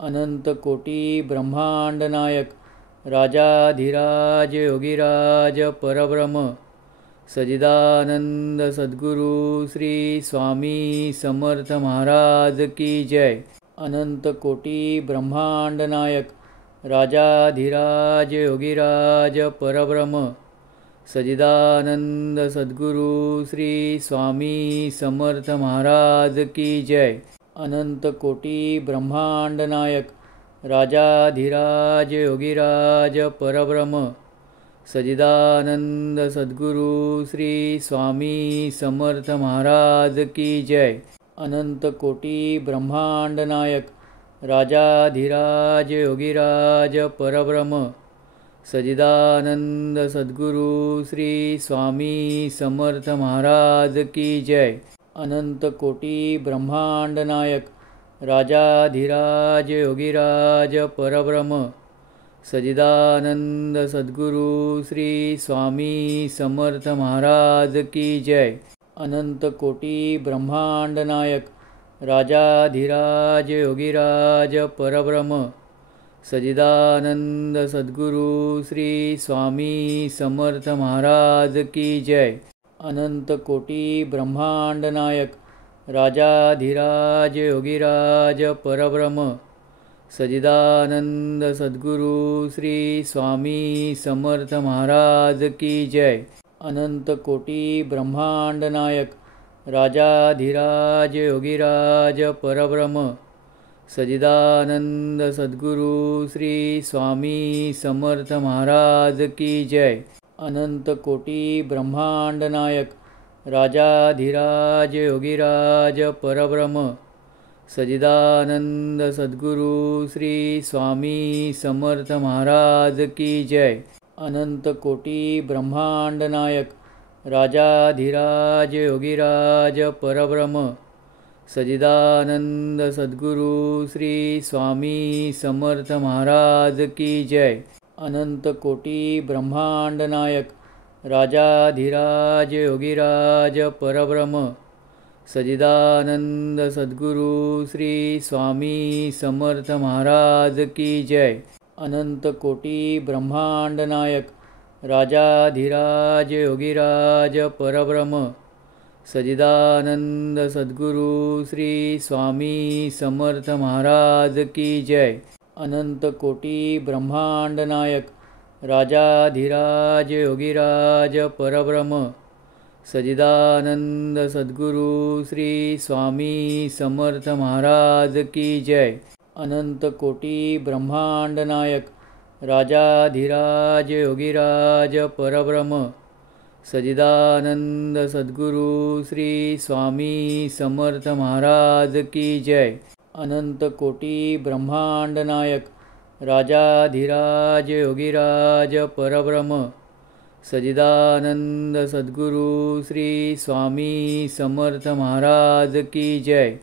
अनंत कोटी ब्रह्मांड नायक राजाधिराज योगीराज परब्रह्म सजिदानंद सद्गुरु श्री स्वामी समर्थ महाराज की जय। अनंत कोटी ब्रह्मांड नायक राजाधिराज योगीराज परब्रह्म सजिदानंद सद्गुरु श्री स्वामी समर्थ महाराज की जय। अनंत कोटी ब्रह्मांड नायक राजाधिराज योगीराज परब्रह्म सजिदानंद सद्गुरु श्री स्वामी समर्थ महाराज की जय। अनंत कोटी ब्रह्मांड नायक राजाधिराज योगीराज परब्रह्म सजिदानंद सद्गुरु श्री स्वामी समर्थ महाराज की जय। अनंत कोटी ब्रह्मांड नायक राजाधिराज योगीराज परब्रह्म सजिदानंद सद्गुरु श्री स्वामी समर्थ महाराज की जय। अनंत कोटी ब्रह्मांड नायक राजाधिराज योगीराज परब्रह्म सजिदानंद सद्गुरु श्री स्वामी समर्थ महाराज की जय। अनंत कोटी ब्रह्मांड नायक राजाधिराज योगीराज परब्रह्म सजिदानंद सद्गुरु श्री स्वामी समर्थ महाराज की जय। अनंत कोटी ब्रह्मांड नायक राजाधिराज योगीराज परब्रह्म सजिदानंद सद्गुरु श्री स्वामी समर्थ महाराज की जय। अनंत कोटी ब्रह्मांड नायक राजाधिराज योगीराज परब्रह्म सजिदानंद सद्गुरु श्री स्वामी समर्थ महाराज की जय। अनंत कोटी ब्रह्मांड नायक राजाधिराज योगीराज परब्रह्म सजिदानंद सद्गुरु श्री स्वामी समर्थ महाराज की जय। अनंत कोटी ब्रह्मांड नायक राजाधिराज योगीराज परब्रह्म सजिदानंद सद्गुरु श्री स्वामी समर्थ महाराज की जय। अनंत कोटी ब्रह्मांड नायक राजाधिराज योगीराज परब्रह्म सजिदानंद सद्गुरु श्री स्वामी समर्थ महाराज की जय। अनंत कोटी ब्रह्मांड नायक राजाधिराज योगीराज परब्रह्म सजिदानंद सद्गुरु श्री स्वामी समर्थ महाराज की जय। अनंत कोटी ब्रह्मांड नायक राजाधिराज योगीराज परब्रह्म सजिदानंद सद्गुरु श्री स्वामी समर्थ महाराज की जय। अनंत कोटी ब्रह्मांड नायक राजाधिराज योगीराज परब्रह्म सजिदानंद सद्गुरु श्री स्वामी समर्थ महाराज की जय।